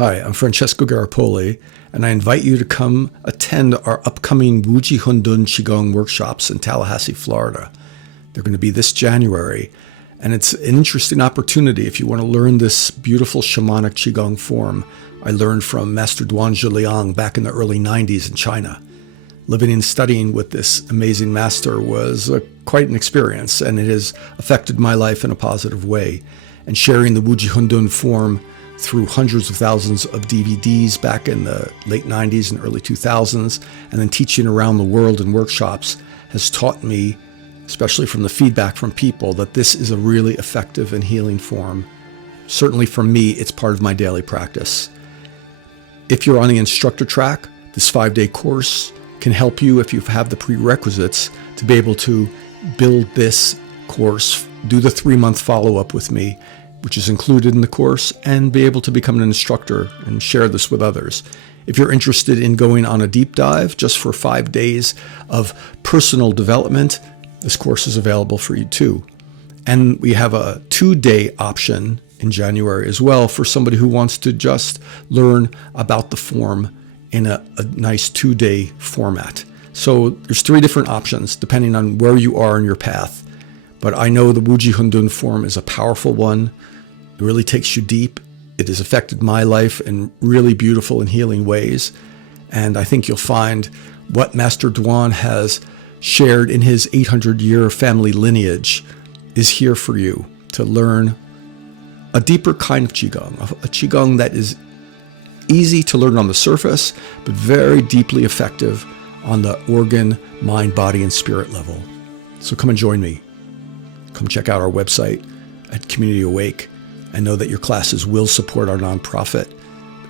Hi, I'm Francesco Garripoli, and I invite you to come attend our upcoming Wuji Hundun Qigong workshops in Tallahassee, Florida. They're going to be this January, and it's an interesting opportunity if you want to learn this beautiful shamanic Qigong form I learned from Master Duan Zhi Liang back in the early 90s in China. Living and studying with this amazing master was quite an experience, and it has affected my life in a positive way. And sharing the Wuji Hundun form through hundreds of thousands of DVDs back in the late 90s and early 2000s, and then teaching around the world in workshops has taught me, especially from the feedback from people, that this is a really effective and healing form. Certainly for me, it's part of my daily practice. If you're on the instructor track, this 5-day course can help you if you have the prerequisites to be able to build this course, do the 3-month follow-up with me, which is included in the course, and be able to become an instructor and share this with others. If you're interested in going on a deep dive just for 5 days of personal development, this course is available for you too. And we have a 2-day option in January as well for somebody who wants to just learn about the form in a nice 2-day format. So there's 3 different options depending on where you are in your path. But I know the Wuji Hundun form is a powerful one. It really takes you deep. It has affected my life in really beautiful and healing ways. And I think you'll find what Master Duan has shared in his 800-year family lineage is here for you to learn a deeper kind of Qigong, a Qigong that is easy to learn on the surface, but very deeply effective on the organ, mind, body, and spirit level. So come and join me. Come check out our website at Community Awake and know that your classes will support our nonprofit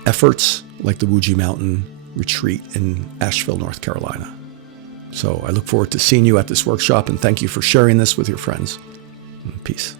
efforts like the Wuji Mountain Retreat in Asheville, North Carolina. So I look forward to seeing you at this workshop, and thank you for sharing this with your friends. Peace.